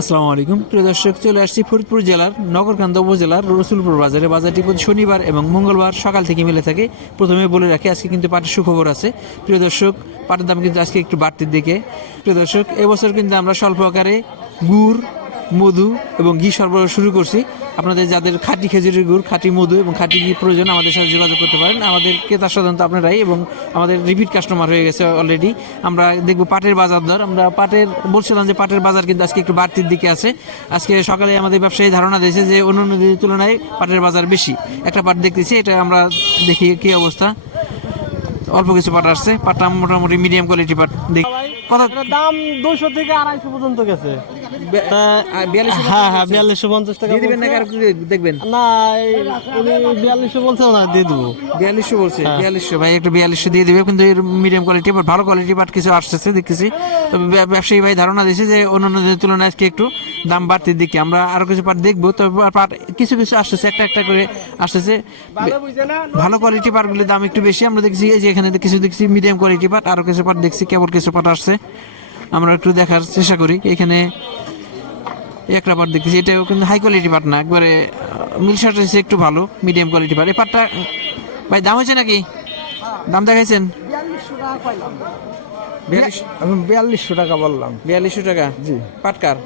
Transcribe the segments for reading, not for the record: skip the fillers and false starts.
আসসালামু আলাইকুম প্রিয় দর্শক, চলে আসছি ফরিদপুর জেলার নগরকান্দা উপজেলার রসুলপুর বাজারে। বাজারটি প্রতি শনিবার এবং মঙ্গলবার সকাল থেকে মিলে থাকে। প্রথমে বলে রাখি, আজকে কিন্তু পাটের সুখবর আছে। প্রিয় দর্শক, পাটের দাম কিন্তু আজকে একটু বাড়তির দিকে। প্রিয় দর্শক, এবছর কিন্তু আমরা স্বল্প আকারে গুড়, মধু এবং ঘি সরবরাহ শুরু করছি। আপনাদের যাদের খাঁটি খেজুরের গুড়, খাঁটি মধু এবং খাঁটি ঘি প্রয়োজন, আমাদের সাথে যোগাযোগ করতে পারেন। আমাদের ক্রেতা সাধারণত আপনারাই এবং আমাদের রিপিট কাস্টমার হয়ে গেছে অলরেডি। আমরা দেখব পাটের বাজার দর। আমরা বলছিলাম যে পাটের বাজার কিন্তু আজকে একটু বাড়তির দিকে আছে। আজকে সকালে আমাদের ব্যবসায়ী ধারণা দিয়েছে যে অন্যান্য দিনের তুলনায় পাটের বাজার বেশি। একটা পাট দেখতেছি, এটা আমরা দেখি কি অবস্থা। অল্প কিছু পাট আসছে, পাটটা মোটামুটি মিডিয়াম কোয়ালিটি পাট দেখি। কত দাম 200 থেকে 250 পর্যন্ত গেছে। 4200? হ্যাঁ হ্যাঁ, 4250 টাকা দিয়ে দিবেন নাকি আর দেখবেন? না, উনি 4200 বলছে, না দিয়ে দেবো। 4200 বলছে। 4200 ভাই, একটু 4200 দিয়ে দিবে। কিন্তু এর মিডিয়াম কোয়ালিটি বা ভালো কোয়ালিটি পাট কিছু আসতেছে দেখতেছি। তবে ব্যবসায়ী ভাই ধারণা দিয়েছে যে অন্যান্য দিনের তুলনায় আজকে একটু দাম বাড়তির দিকে। আমরা আরো কিছু পাট দেখবো। তবে পাট কিছু কিছু আসতেছে, একটা একটা করে আসতেছে। ভালো কোয়ালিটি পাটগুলির দাম একটু বেশি আমরা দেখছি। এই যে এখানে কিছু দেখছি মিডিয়াম কোয়ালিটি পাট, আরো কিছু পাট দেখছি, কেবল কিছু পাট আসছে। আমরা একটু দেখার চেষ্টা করি। এখানে একটা পাট দেখতেছি, এটাও কিন্তু হাই কোয়ালিটি পাট না, একবারে মিল শার্ট হচ্ছে একটু ভালো মিডিয়াম কোয়ালিটি পাট। এই পাটটা ভাই দাম হয়েছে নাকি? দাম দেখাইছেন? 4200 টাকা বললাম। 4200 টাকা? জি। পাটকার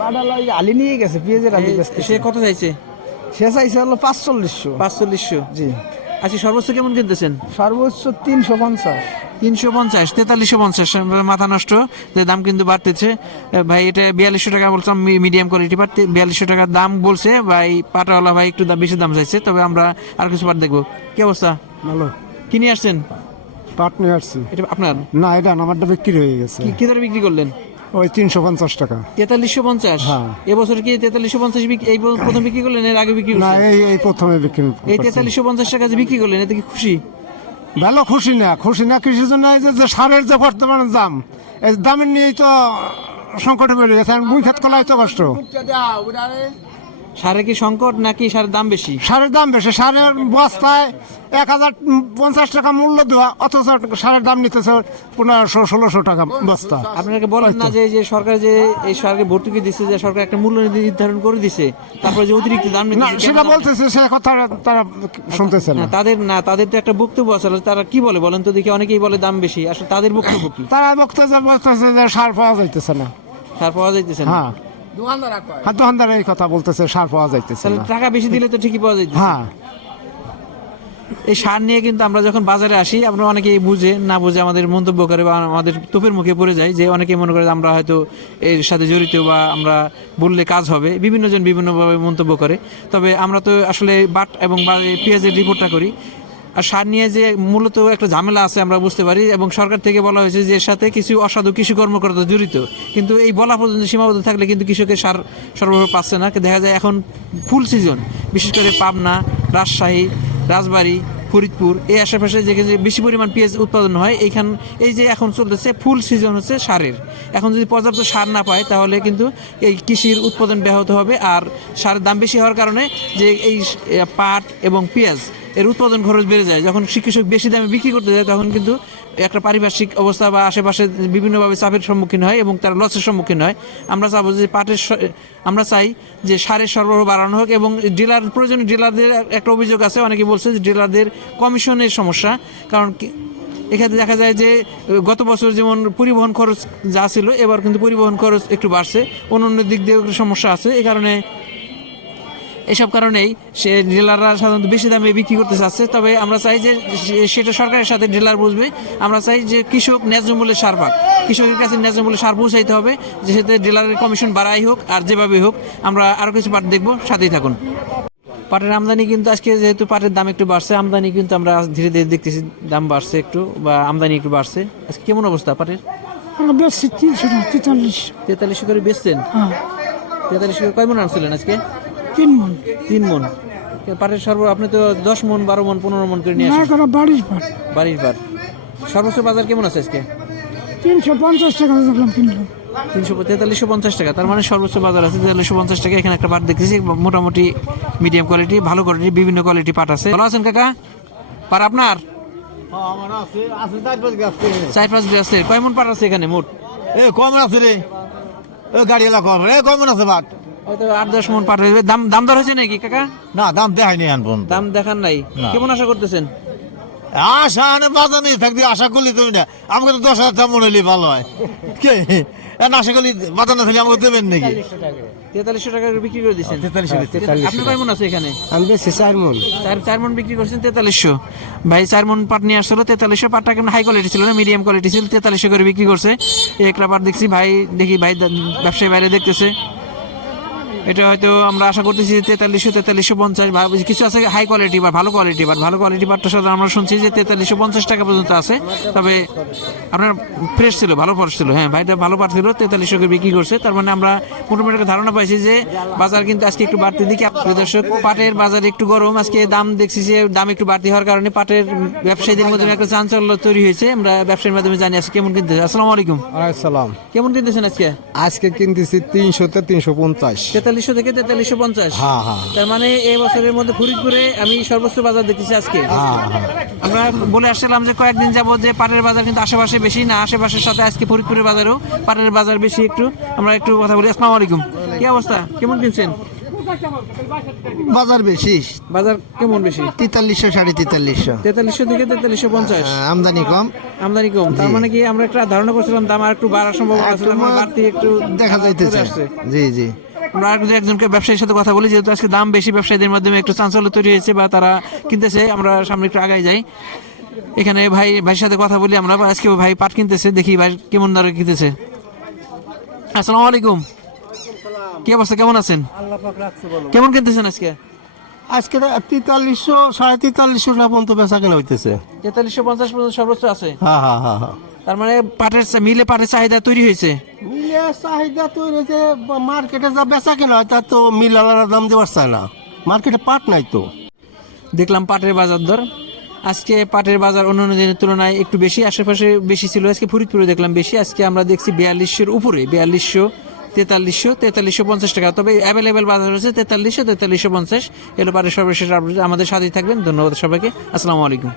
পাটাল আলি নিয়ে গেছে, পেঁয়াজের আলি সে কত চাইছে? সে চাইছে হলো 4500। 4500? জি। আচ্ছা, সর্বোচ্চ কেমন কিনতেছেন? সর্বোচ্চ 350। 350? 4350? মাথা নষ্ট, যে দাম কিন্তু বাড়তেছে ভাই। এটা 4200 টাকা বলছিলাম মিডিয়াম কোয়ালিটি পাট, 4200 টাকার দাম বলছে ভাই। পাটাওয়ালা ভাই একটু বেশি দাম চাইছে। তবে আমরা আর কিছু পাট দেখবো। কি অবস্থা? ভালো। কিনে আসছেন? পাট নিয়ে আসছি। এটা আপনার না, এটা আমারটা বিক্রি হয়ে গেছে। কি দরে বিক্রি করলেন? ওই 350 টাকা। 4350? হ্যাঁ। এবছর কি 4350 এই প্রথম বিক্রি করলেন, এর আগে বিক্রি না, করলেন? এই প্রথমে বিক্রি। এই 4350 টাকা যে বিক্রি করলেন, এতে কি খুশি? ভালো খুশি না। খুশি না কৃষির জন্য, এই যে সারের যে বর্তমান দাম, এই দামের নিয়েই তো সংকটে পড়ে গেছে। মুই খেত কলাই তো কষ্ট। সারে কি সংকট নাকি সারের দাম বেশি? সারের দাম বেশি। সারের বস্তায় 1050 টাকা মূল্য দেওয়া, অথচ সারের দাম নিতেছে 1500-1600 টাকা বস্তা। আপনাকে বলেন না যে যে সরকার যে এই সারকে ভর্তুকি দিচ্ছে, যে সরকার একটা মূল্য নির্ধারণ করে দিছে, তারপরে যে অতিরিক্ত দাম না, নিচ্ছে সেটা বলতেছে, সে কথা তারা শুনতেছে না। তাদের তো একটা বক্তব্য আছে। তারা কি বলে বলেন তো দেখি? অনেকেই বলে দাম বেশি, আসলে তাদের বক্তব্য কি? তারা বলতেছে যে সার পাওয়া যাইতেছে না। সার পাওয়া যাইতেছে না? হ্যাঁ, দোকানদার এই কথা বলতেছে, সার পাওয়া যাইতেছে তাহলে না। টাকা বেশি দিলে তো ঠিকই পাওয়া যাইতেছে। হ্যাঁ। এই সার নিয়ে কিন্তু আমরা যখন বাজারে আসি, আমরা অনেকেই বুঝে না বুঝে আমাদের মন্তব্য করে বা আমাদের তোপের মুখে পড়ে যায়, যে অনেকে মনে করে আমরা হয়তো এর সাথে জড়িত বা আমরা বললে কাজ হবে। বিভিন্ন জন বিভিন্নভাবে মন্তব্য করে। তবে আমরা তো আসলে বাট এবং পেঁয়াজের রিপোর্টটা করি। আর সার নিয়ে যে মূলত একটা ঝামেলা আছে আমরা বুঝতে পারি, এবং সরকার থেকে বলা হয়েছে যে এর সাথে কিছু অসাধু কৃষি কর্মকর্তা জড়িত। কিন্তু এই বলা পর্যন্ত সীমাবদ্ধ থাকলে কিন্তু কৃষকের সার সরবরাহ পাচ্ছে না। দেখা যায় এখন ফুল সিজন, বিশেষ করে পাবনা, রাজশাহী, রাজবাড়ী, ফরিদপুর এই আশেপাশে যে বেশি পরিমাণ পেঁয়াজ উৎপাদন হয়, এই যে এখন চলতেছে ফুল সিজন হচ্ছে সারের। এখন যদি পর্যাপ্ত সার না পায়, তাহলে কিন্তু এই কৃষির উৎপাদন ব্যাহত হবে। আর সারের দাম বেশি হওয়ার কারণে যে এই পাট এবং পেঁয়াজ এর উৎপাদন খরচ বেড়ে যায়। যখন কৃষক বেশি দামে বিক্রি করতে যায়, তখন কিন্তু একটা পারিপার্শ্বিক অবস্থা বা আশেপাশে বিভিন্নভাবে চাপের সম্মুখীন হয় এবং তারা লসের সম্মুখীন হয়। আমরা চাবো যে আমরা চাই যে সারের সরবরাহ বাড়ানো হোক, এবং প্রয়োজনে ডিলারদের একটা অভিযোগ আছে, অনেকে বলছে যে ডিলারদের কমিশনের সমস্যা। কারণ এখানে দেখা যায় যে গত বছর যেমন পরিবহন খরচ যা ছিল, এবার কিন্তু পরিবহন খরচ একটু বাড়ছে, অন্য দিক দিয়ে সমস্যা আছে। এই কারণে এসব কারণেই সে ডিলাররা সাধারণত বেশি দামে বিক্রি করতে চাচ্ছে। তবে আমরা চাই যে সেটা সরকারের সাথে ডিলার বুঝবে। আমরা চাই যে কৃষক ন্যায্য মূল্যে সার পাক, কৃষকের কাছে ন্যায্য মূল্যে সার পৌঁছাইতে হবে, যে সাথে ডিলারের কমিশন বাড়াই হোক আর যেভাবে হোক। আমরা আরও কিছু পাট দেখবো, সাথেই থাকুন। পাটের আমদানি কিন্তু আজকে যেহেতু পাটের দাম একটু বাড়ছে, আমদানি কিন্তু আমরা ধীরে ধীরে দেখতেছি দাম বাড়ছে একটু, বা আমদানি একটু বাড়ছে। আজকে কেমন অবস্থা পাটের? 4300 করে বেচছেন? 4300 করে কয় মন আনছিলেন আজকে? 3 মন। পাটের সর্বোচ্চ আপনি তো 10 মন, 12 মন, 15 মন করে নিয়ে আসেন। বাড়ির পাট সর্বোচ্চ বাজার কেমন আছে আজকে? 350 টাকা দেখলাম কিনলাম। 4350 টাকা, তার মানে সর্বোচ্চ বাজার আছে 4350 টাকা। এখানে একটা পাট দেখতেছি, মোটামুটি মিডিয়াম কোয়ালিটি, ভালো কোয়ালিটি, বিভিন্ন কোয়ালিটি পাট আছে। ভালো আছেন কাকা? পাট আপনার? আমার আছে 4-5 গাছ। 4-5 বিঘা আছে। কয় মন পাট আছে এখানে মোট? কম আছে রে। ও গাড়ি এলা কম রে কমন আছে বাট হয়তো 8-10 মন পাট হয়েছে। দাম দর হয়েছে নাকি কাকা? না দাম দেখায়নি আনবন দাম দেখান নাই। না। কেমন আশা করতেছেন? আশা আনে বাজার নেই থাকতে আশা করলি তুমি না আমাকে তো 10,000 টাকা মনে হলে ভালো হয় কে আশা করলি বাজার না থাকলে আমাকে দেবেন নাকি 4300 টাকা করে বিক্রি করে দিচ্ছেন। 4300 আপনি কয় মন আছে এখানে? আমি বেশি 4 মন। 4 মন বিক্রি করছেন 4300। ভাই 4 মন পাট নিয়ে আসছিল 4300। পাটটা কেমন হাই কোয়ালিটি ছিল না মিডিয়াম কোয়ালিটি ছিল, 4300 করে বিক্রি করছে। একটা পাট দেখছি ভাই, দেখি ভাই ব্যবসায়ী বাইরে দেখতেছে। এটা হয়তো আমরা আশা করতেছি 4350। কিছু আছে হাই কোয়ালিটি বা ভালো কোয়ালিটি, বাট ভালো কোয়ালিটি পাটটা সাথে আমরা শুনছি যে 4350 টাকা পর্যন্ত আছে। তবে আপনার ফ্রেশ ছিল, ভালো পাট ছিল। হ্যাঁ ভাইটা ভালো পাট ছিল, 4300 করে বিক্রি করছে। তার মানে আমরা মোটামুটি একটা ধারণা পাইছি যে বাজার কিন্তু আজকে একটু বাড়তি দিকে। দর্শক, পাটের বাজার একটু গরম আজকে, দাম দেখছি যে দাম একটু বাড়তি হওয়ার কারণে পাটের ব্যবসায়ীদের মধ্যে একটা চাঞ্চল্য তৈরি হয়েছে। আমরা ব্যবসায়ীর মাধ্যমে জানি আজকে কেমন কিনতেছে। আসসালামু আলাইকুম। আসসালাম। কেমন কিনতেছেন আজকে? আজকে কিনতেছি 300 তে 350। 4300 থেকে 4350। হ্যাঁ হ্যাঁ তার মানে এই বছরের মধ্যে ফরিদপুরে আমি সর্বোচ্চ বাজার দেখতেছি আজকে। আমরা বলে আসছিলাম যে কয়েকদিন যাবত যে পাটের বাজার কিন্তু আশেপাশে বেশি না, আশেপাশের সাথে আজকে ফরিদপুরের বাজারও পাটের বাজার বেশি একটু। আমরা একটু কথা বলি। আসসালামু আলাইকুম, কি অবস্থা, কেমন কিনছেন? বাজার বেশি। বাজার কেমন বেশি? 4300 4300 4300 থেকে 4350। আমদানি কম, আমদানি কম। তার মানে কি আমরা একটা ধারণা করছিলাম দাম আর একটু বাড়ার সম্ভাবনা আছে, তার মানে বাড়তি একটু দেখা যাইতেছে। চলে আসছে। জি জি। আমরা আর একজনকে ব্যবসায়ীর সাথে কথা বলি, যেহেতু আজকে দাম বেশি, ব্যবসায়ীদের মাধ্যমে একটু চাঞ্চল্য তৈরি হয়েছে বা তারা কিনতেছে। আমরা সামনে একটু আগায় যাই, এখানে ভাইয়ের সাথে কথা বলি আমরা। আজকে ভাই পাট কিনতেছে, দেখি ভাই কেমন দরে কিনতেছে। আসসালামু আলাইকুম, কি অবস্থা, কেমন আছেন? কেমন কিনতেছেন আজকে? আজকে 4300 4350 টাকা পর্যন্ত বেচা কেনা হইতেছে। 4350 পর্যন্ত সর্বোচ্চ আছে। হ্যাঁ হ্যাঁ হ্যাঁ হ্যাঁ। তার মানে মিলে পাটের চাহিদা তৈরি হয়েছে। মিলে চাহিদা তৈরি হয়েছে, মার্কেটে যা বেচা কেনা হয় তার তো মিল আলাদা দাম দেওয়ার চায় না, মার্কেটে পাট নাই তো। দেখলাম পাটের বাজার দর আজকে, পাটের বাজার অন্যান্য দিনের তুলনায় একটু বেশি, আশেপাশে বেশি ছিল। আজকে ফরিদপুরে দেখলাম বেশি, আজকে আমরা দেখছি 4200-এর উপরে, 4200, 4300, 4350 টাকা। তবে অ্যাভেলেবেল বাজার হচ্ছে 4300, 4350। এলো পাটের সর্বশেষ আপডেট। আমাদের সাথেই থাকবেন, ধন্যবাদ সবাইকে। আসসালামু আলাইকুম।